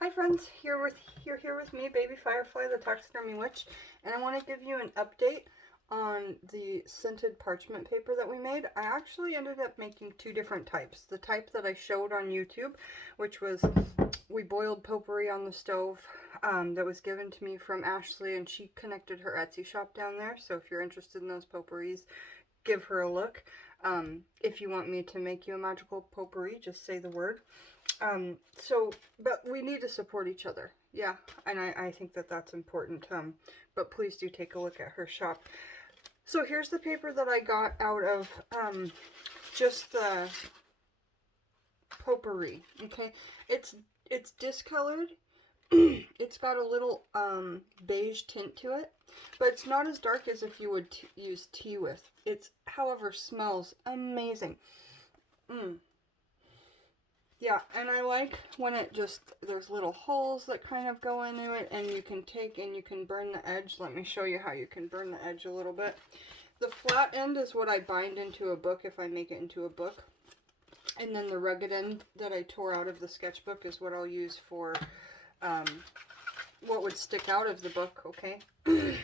Hi friends, you're here with me, Baby Firefly, the taxidermy witch, and I want to give you an update on the scented parchment paper that we made. I actually ended up making two different types. The type that I showed on YouTube, which was we boiled potpourri on the stove, that was given to me from Ashley, and she connected her Etsy shop down there. So if you're interested in those potpourris, give her a look. If you want me to make you a magical potpourri, just say the word. But we need to support each other. Yeah, and I think that that's important. But please do take a look at her shop. So here's the paper that I got out of just the potpourri. Okay, it's discolored. It's got a little beige tint to it, but it's not as dark as if you would use tea with. It's, however, smells amazing. Yeah, and I like when it just, there's little holes that kind of go into it, and you can take and you can burn the edge. Let me show you how you can burn the edge a little bit. The flat end is what I bind into a book if I make it into a book. And then the rugged end that I tore out of the sketchbook is what I'll use for what would stick out of the book, okay? And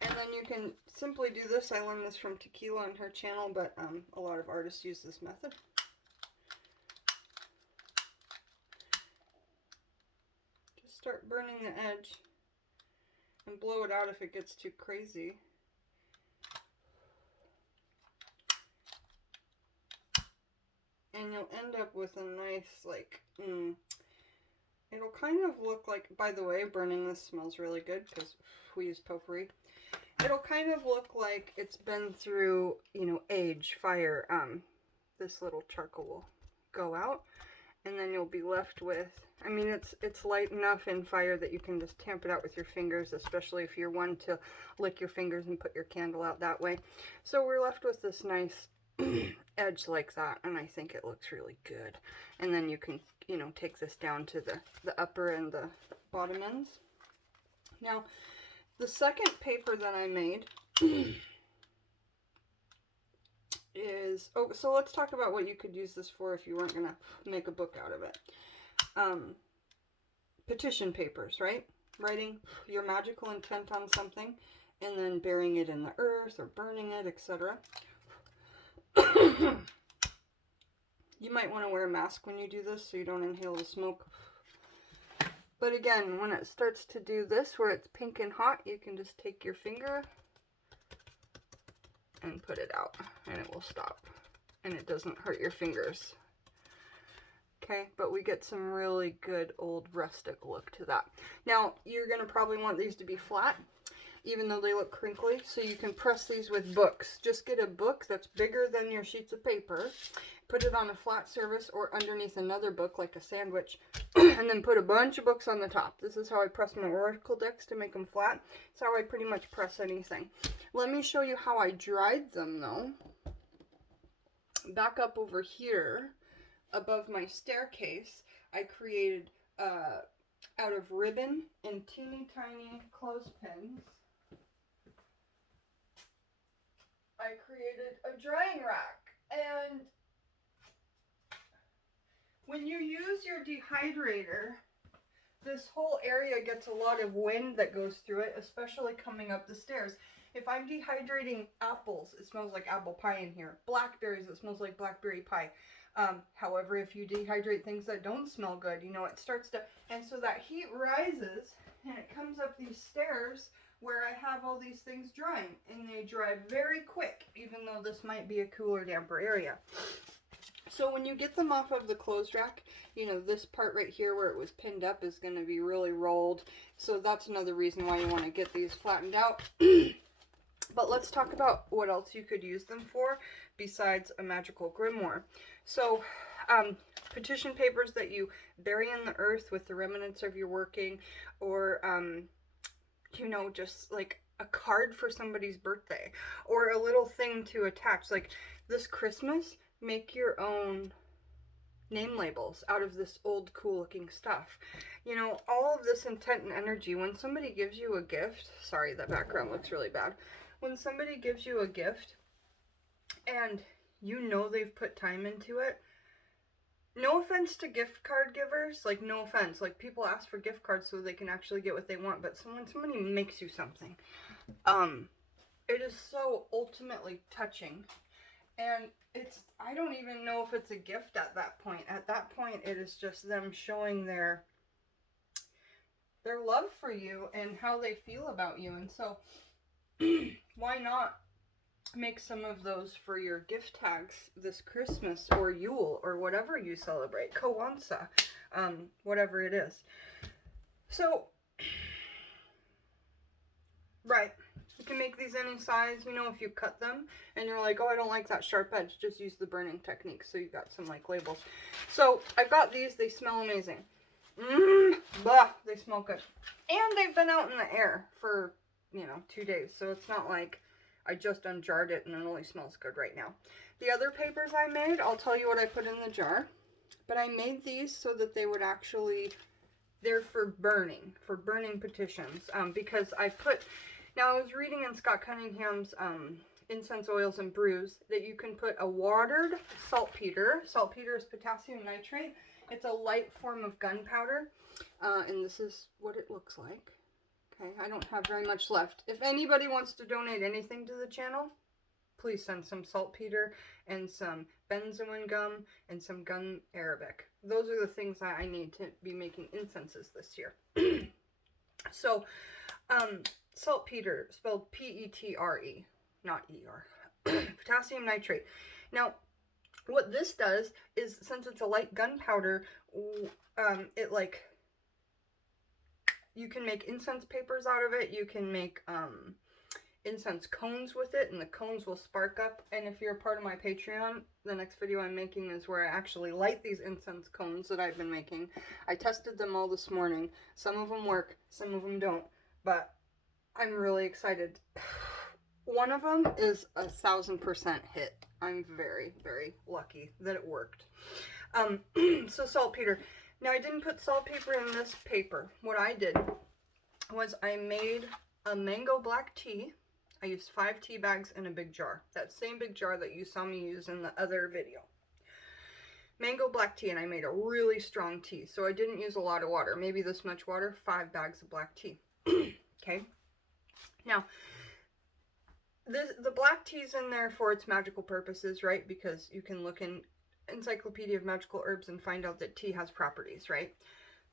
then you can simply do this. I learned this from Tequila on her channel, but a lot of artists use this method. Just start burning the edge and blow it out if it gets too crazy. And you'll end up with a nice, like, it'll kind of look like, by the way, burning this smells really good because we use potpourri. It'll kind of look like it's been through, you know, age, fire. This little charcoal will go out, and then you'll be left with, I mean, it's light enough in fire that you can just tamp it out with your fingers, especially if you're one to lick your fingers and put your candle out that way. So we're left with this nice edge like that, and I think it looks really good. And then you can, you know, take this down to the upper and the bottom ends. Now, the second paper that I made is, so let's talk about what you could use this for if you weren't gonna make a book out of it. Petition papers, right? Writing your magical intent on something and then burying it in the earth or burning it, etc. You might want to wear a mask when you do this so you don't inhale the smoke. But again, when it starts to do this, where it's pink and hot, you can just take your finger and put it out, and it will stop. And it doesn't hurt your fingers. Okay, but we get some really good old rustic look to that. Now, you're going to probably want these to be flat, even though they look crinkly, so you can press these with books. Just get a book that's bigger than your sheets of paper, put it on a flat surface or underneath another book like a sandwich, and then put a bunch of books on the top. This is how I press my oracle decks to make them flat. It's how I pretty much press anything. Let me show you how I dried them, though. Back up over here, above my staircase, I created, out of ribbon and teeny tiny clothespins, I created a drying rack. And when you use your dehydrator, this whole area gets a lot of wind that goes through it, especially coming up the stairs. If I'm dehydrating apples, it smells like apple pie in here. Blackberries, it smells like blackberry pie. However, if you dehydrate things that don't smell good, you know, it starts to, and so that heat rises and it comes up these stairs where I have all these things drying, and they dry very quick, even though this might be a cooler, damper area. So when you get them off of the clothes rack, you know, this part right here where it was pinned up is going to be really rolled. So that's another reason why you want to get these flattened out. But let's talk about what else you could use them for besides a magical grimoire. So, petition papers that you bury in the earth with the remnants of your working, or, you know, just like a card for somebody's birthday, or a little thing to attach. Like this Christmas, make your own name labels out of this old cool looking stuff. You know, all of this intent and energy, when somebody gives you a gift, sorry, that background looks really bad. When somebody gives you a gift and you know they've put time into it, no offense to gift card givers, like no offense, like people ask for gift cards so they can actually get what they want, but when somebody makes you something, it is so ultimately touching. And I don't even know if it's a gift at that point. At that point, it is just them showing their love for you and how they feel about you. And so why not make some of those for your gift tags this Christmas or Yule or whatever you celebrate, Kwanzaa, whatever it is. So, right, you can make these any size, you know, if you cut them and you're like, oh, I don't like that sharp edge, just use the burning technique. So you got some like labels. So I've got these, they smell amazing. Blah, they smell good. And they've been out in the air for, 2 days. So it's not like I just unjarred it and it only smells good right now. The other papers I made, I'll tell you what I put in the jar. But I made these so that they would actually, they're for burning petitions. Because now I was reading in Scott Cunningham's Incense Oils and Brews that you can put a watered saltpeter. Saltpeter is potassium nitrate. It's a light form of gunpowder. And this is what it looks like. Okay, I don't have very much left. If anybody wants to donate anything to the channel, please send some saltpeter and some benzoin gum and some gun arabic. Those are the things that I need to be making incenses this year. So, saltpeter, spelled P-E-T-R-E, not E-R. Potassium nitrate. Now, what this does is, since it's a light gunpowder, you can make incense papers out of it. You can make incense cones with it, and the cones will spark up. And if you're a part of my Patreon, the next video I'm making is where I actually light these incense cones that I've been making. I tested them all this morning. Some of them work, some of them don't, but I'm really excited. One of them is 1,000% hit. I'm very, very lucky that it worked. So saltpeter. Now, I didn't put saltpeter in this paper. What I did was I made a mango black tea. I used 5 tea bags in a big jar. That same big jar that you saw me use in the other video. Mango black tea, and I made a really strong tea. So I didn't use a lot of water. Maybe this much water, 5 bags of black tea. Okay. Now, the black tea's in there for its magical purposes, right? Because you can look in Encyclopedia of Magical Herbs and find out that tea has properties, right?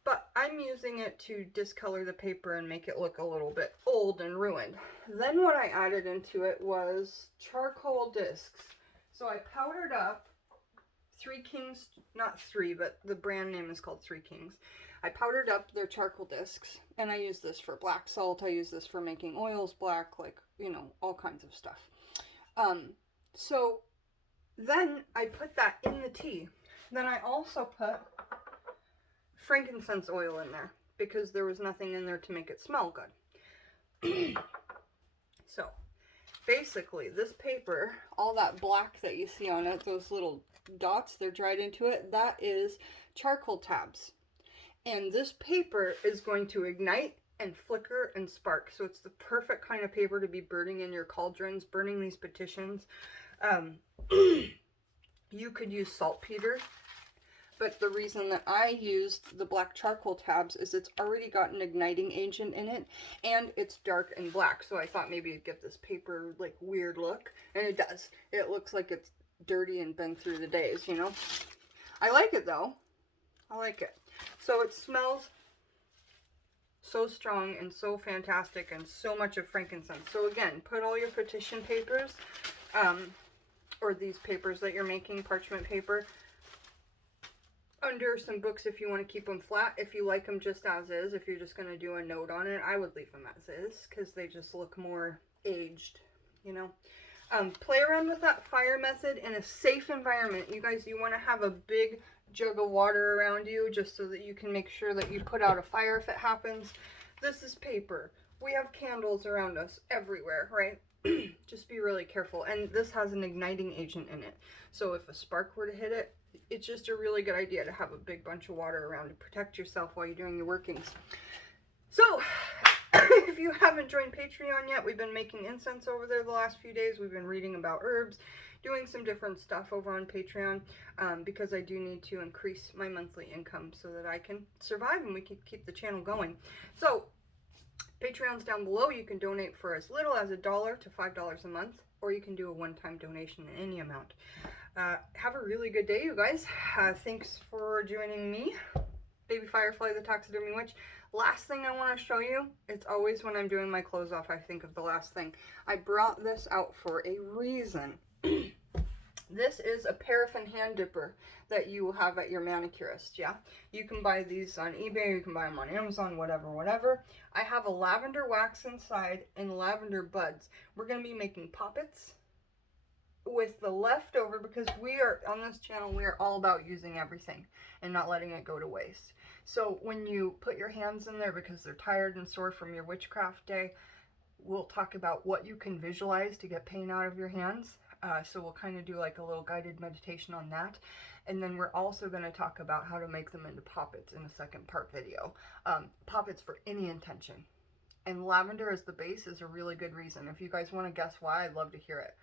But I'm using it to discolor the paper and make it look a little bit old and ruined. Then what I added into it was charcoal discs. So I powdered up 3 Kings, not 3, but the brand name is called 3 Kings. I powdered up their charcoal discs, and I use this for black salt. I use this for making oils black, all kinds of stuff. So then I put that in the tea. Then I also put frankincense oil in there because there was nothing in there to make it smell good. So basically this paper, all that black that you see on it, those little dots, they're dried into it, that is charcoal tabs. And this paper is going to ignite and flicker and spark. So it's the perfect kind of paper to be burning in your cauldrons, burning these petitions. You could use saltpeter, but the reason that I used the black charcoal tabs is it's already got an igniting agent in it, and it's dark and black, so I thought maybe it'd give this paper, weird look, and it does. It looks like it's dirty and been through the days, I like it, though. I like it. So it smells so strong and so fantastic and so much of frankincense. So again, put all your petition papers, or these papers that you're making, parchment paper, under some books if you want to keep them flat. If you like them just as is, if you're just going to do a note on it, I would leave them as is because they just look more aged, Play around with that fire method in a safe environment. You guys, you want to have a big jug of water around you just so that you can make sure that you put out a fire if it happens. This is paper. We have candles around us everywhere, right? Just be really careful. And this has an igniting agent in it. So if a spark were to hit it, it's just a really good idea to have a big bunch of water around to protect yourself while you're doing your workings. So, if you haven't joined Patreon yet, we've been making incense over there the last few days. We've been reading about herbs. doing some different stuff over on Patreon because I do need to increase my monthly income so that I can survive and we can keep the channel going. So Patreon's down below. You can donate for as little as $1 to $5 a month, or you can do a one-time donation in any amount. Have a really good day, you guys. Thanks for joining me, Baby Firefly, the Taxidermy Witch. Last thing I want to show you, it's always when I'm doing my clothes off, I think of the last thing. I brought this out for a reason. This is a paraffin hand dipper that you will have at your manicurist, yeah? You can buy these on eBay, you can buy them on Amazon, whatever. I have a lavender wax inside and lavender buds. We're going to be making poppets with the leftover, because we are, on this channel, we are all about using everything and not letting it go to waste. So when you put your hands in there because they're tired and sore from your witchcraft day, we'll talk about what you can visualize to get pain out of your hands. So we'll kind of do like a little guided meditation on that. And then we're also going to talk about how to make them into poppets in a second part video. Poppets for any intention. And lavender as the base is a really good reason. If you guys want to guess why, I'd love to hear it.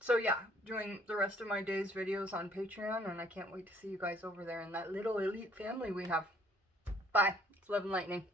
So yeah, doing the rest of my day's videos on Patreon, and I can't wait to see you guys over there in that little elite family we have. Bye. It's love and lightning.